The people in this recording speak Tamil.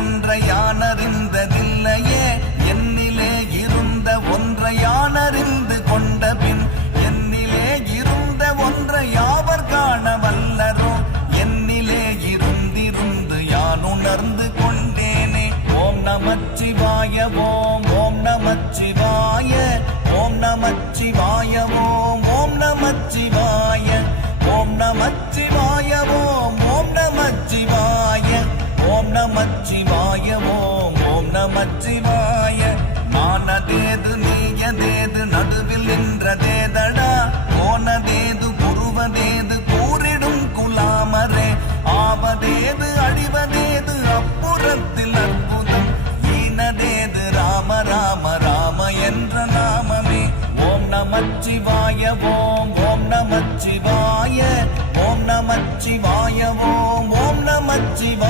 ஒன்றை யானறிந்ததில்லையே என்னிலே இருந்த ஒன்றை யானறிந்து கொண்ட பின் என்னிலே இருந்த ஒன்றை யாவர் காண வல்லரோ என்னிலே இருந்திருந்து யான் உணர்ந்து கொண்டேனே. ஓம் நமச்சிவாய ஓம் ஓம் நமச்சிவாய ஓம் நமச்சிவாய ஓம் ஓம் நமச்சிவாய ஓம் நமச்சிவாய ஓம் ஓம் நமச்சிவாய ஓம் நமச்சிவாய ஓம் ஓம் நமச்சிவாய. மானதேது நீயதேது நடுவில் நின்றதேதடா போனதேது புருவதேது கூறிடும் குலாமரே ஆவதேது அழிவதேது அப்புறத்தில் அற்புதம் ஈனதேது ராம ராம ராம என்ற நாமமே. ஓம் நமச்சிவாய ஓம்